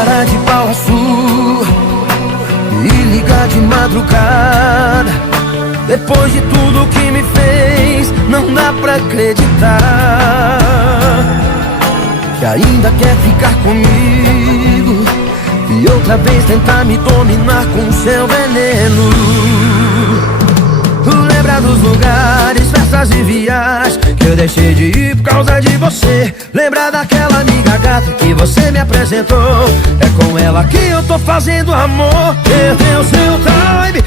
cara de pau a sua e ligar de madrugada. Depois de tudo que me fez, não dá pra acreditar que ainda quer ficar comigo e outra vez tentar me dominar com seu veneno. Lembra dos lugares, festas e viagens que eu deixei de ir por causa de você. Lembra daquela amiga gata que você me apresentou. É com ela que eu tô fazendo amor. Perdeu seu time,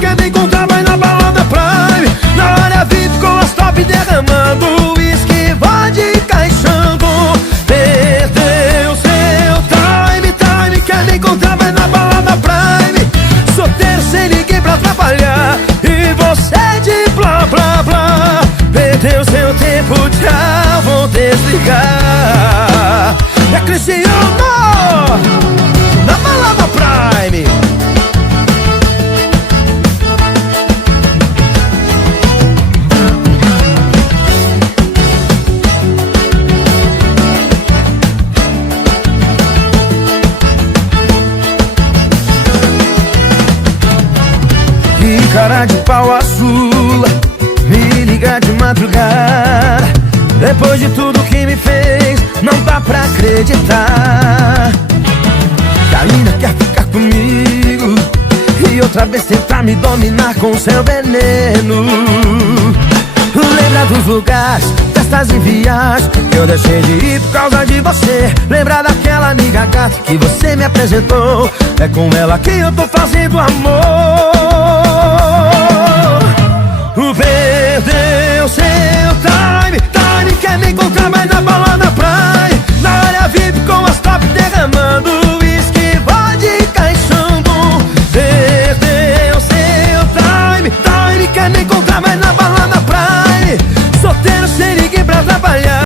quer me encontrar, vai na balada Prime. Na área VIP com as top derramando uísque, vodka e shampoo. Perdeu seu time, quer me encontrar, vai na balada Prime. Solteiro sem ninguém pra trabalhar e você de blá blá blá. Perdeu seu tempo, tchau, vou desligar. É Cristiano na balada Prime. Que cara de pau a sua, me liga de madrugada. Depois de tudo que me fez, não dá pra acreditar que ainda quer ficar comigo e outra vez tentar me dominar com seu veneno. Lembra dos lugares, festas e viagens que eu deixei de ir por causa de você. Lembra daquela amiga gata que você me apresentou. É com ela que eu tô fazendo amor.